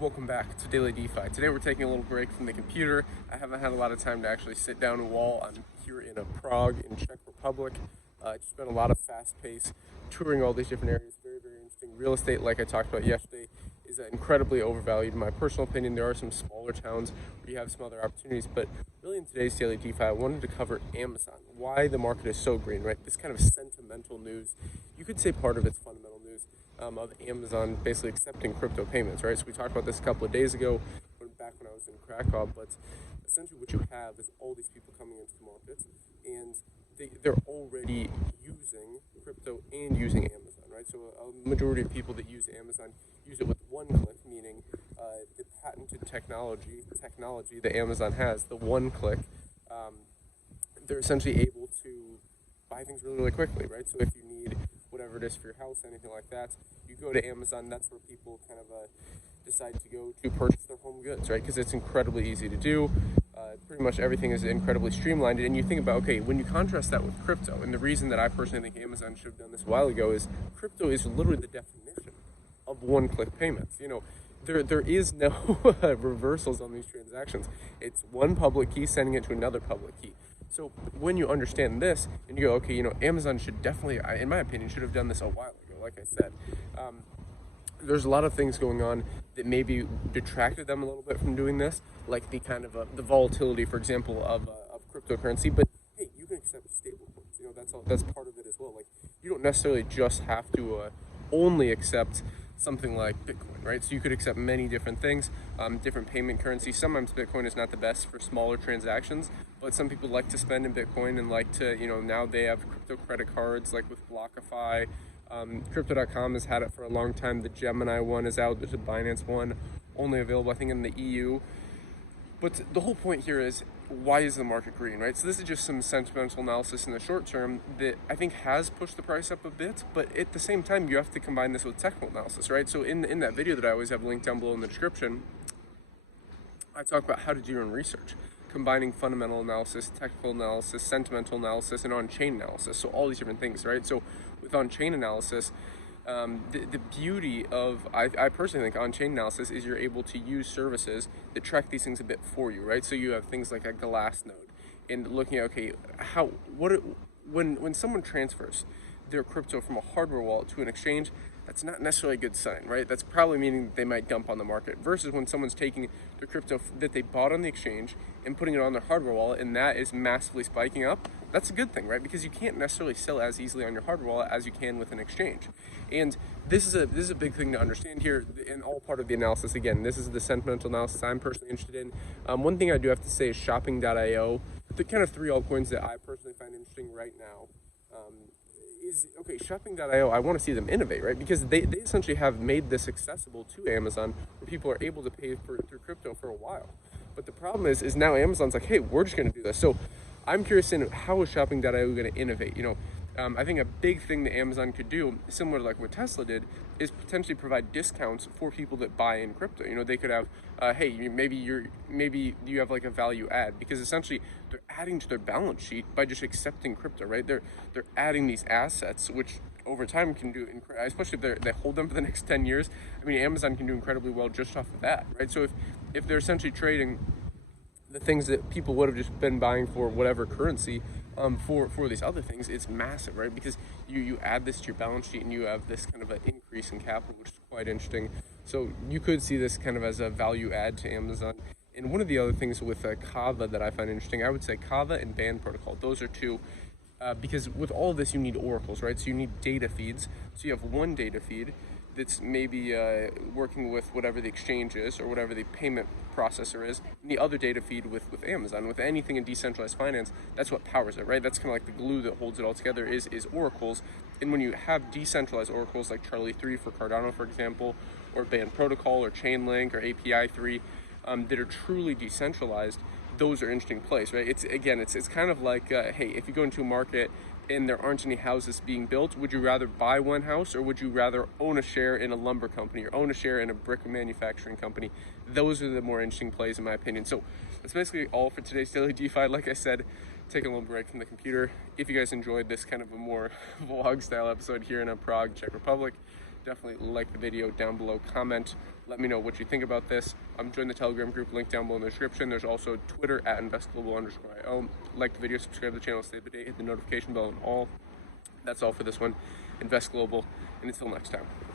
Welcome back to Daily DeFi. Today we're taking a little break from the computer. I haven't had a lot of time to actually sit down while I'm here in Prague in Czech Republic. It's been a lot of fast pace, touring all these different areas. Very, very interesting. Real estate, like I talked about yesterday, is incredibly overvalued. In my personal opinion, there are some smaller towns where you have some other opportunities, but really in today's Daily DeFi, I wanted to cover Amazon, why the market is so green, right? This kind of sentimental news, you could say part of it's fundamental news. Of Amazon basically accepting crypto payments, right? So we talked about this a couple of days ago, back when I was in Krakow, but essentially what you have is all these people coming into the market, and they're already using crypto and using Amazon, right? So a majority of people that use Amazon use it with one click, meaning the patented technology that Amazon has, the one click, they're essentially able to buy things really, really quickly, right? So if you need whatever it is for your house, anything like that, you go to Amazon. That's where people kind of decide to go to purchase their home goods, right? Because it's incredibly easy to do. Pretty much everything is incredibly streamlined. And you think about, okay, when you contrast that with crypto, and the reason that I personally think Amazon should have done this a while ago is crypto is literally the definition of one-click payments. You know, there is no reversals on these transactions. It's one public key sending it to another public key. So when you understand this and you go, okay, you know, Amazon should definitely, in my opinion, should have done this a while ago. Like I said, there's a lot of things going on that maybe detracted them a little bit from doing this, like the kind of the volatility, for example, of cryptocurrency. But hey, you can accept stablecoins. You know, that's part of it as well. Like, you don't necessarily just have to only accept something like Bitcoin, right? So you could accept many different things, different payment currencies. Sometimes Bitcoin is not the best for smaller transactions, but some people like to spend in Bitcoin and like to, you know, now they have crypto credit cards like with BlockFi. Crypto.com has had it for a long time. The Gemini one is out. There's a Binance one only available, I think, in the EU. But the whole point here is, why is the market green, right? So this is just some sentimental analysis in the short term that I think has pushed the price up a bit, but at the same time, you have to combine this with technical analysis, right? So in that video that I always have linked down below in the description, I talk about how to do your own research, combining fundamental analysis, technical analysis, sentimental analysis, and on-chain analysis. So all these different things, right? So with on-chain analysis, the beauty of, I personally think, on-chain analysis is you're able to use services that track these things a bit for you, right? So you have things like a Glassnode, and looking at, okay, when someone transfers their crypto from a hardware wallet to an exchange, that's not necessarily a good sign, right? That's probably meaning that they might dump on the market, versus when someone's taking their crypto that they bought on the exchange and putting it on their hardware wallet, and that is massively spiking up. That's a good thing, right? Because you can't necessarily sell as easily on your hardware wallet as you can with an exchange. And this is a big thing to understand here, and all part of the analysis. Again, this is the sentimental analysis I'm personally interested in. One thing I do have to say is shopping.io, the kind of three altcoins that I personally find interesting right now. Okay, shopping.io, I want to see them innovate, right? Because they essentially have made this accessible to Amazon, where people are able to pay through crypto for a while. But the problem is now Amazon's like, hey, we're just going to do this. So I'm curious in how is shopping.io going to innovate? You know, I think a big thing that Amazon could do, similar to like what Tesla did, is potentially provide discounts for people that buy in crypto. You know, they could have, hey, maybe you have like a value add, because essentially they're adding to their balance sheet by just accepting crypto, right? They're adding these assets, which over time can do, especially if they hold them for the next 10 years. I mean, Amazon can do incredibly well just off of that, right? So if they're essentially trading the things that people would have just been buying for whatever currency, for these other things, it's massive, right? Because you add this to your balance sheet and you have this kind of an increase in capital, which is quite interesting. So you could see this kind of as a value add to Amazon. And one of the other things with KAVA that I find interesting, I would say KAVA and band protocol. Those are two, because with all of this, you need oracles, right? So you need data feeds. So you have one data feed that's maybe working with whatever the exchange is or whatever the payment processor is, and the other data feed with Amazon. With anything in decentralized finance, that's what powers it, right? That's kind of like the glue that holds it all together is oracles. And when you have decentralized oracles like Charlie 3 for Cardano, for example, or Band Protocol or Chainlink or API 3 that are truly decentralized, those are interesting place, right? It's kind of like, hey, if you go into a market and there aren't any houses being built, would you rather buy one house, or would you rather own a share in a lumber company or own a share in a brick manufacturing company? Those are the more interesting plays, in my opinion. So that's basically all for today's Daily DeFi. Like I said, taking a little break from the computer. If you guys enjoyed this kind of a more vlog style episode here in Prague, Czech Republic, definitely like the video down below, comment, let me know what you think about this. Join the Telegram group, link down below in the description. There's also Twitter at investglobal_IO. Like the video, subscribe to the channel, stay up to date, hit the notification bell and all. That's all for this one. Invest Global, and until next time.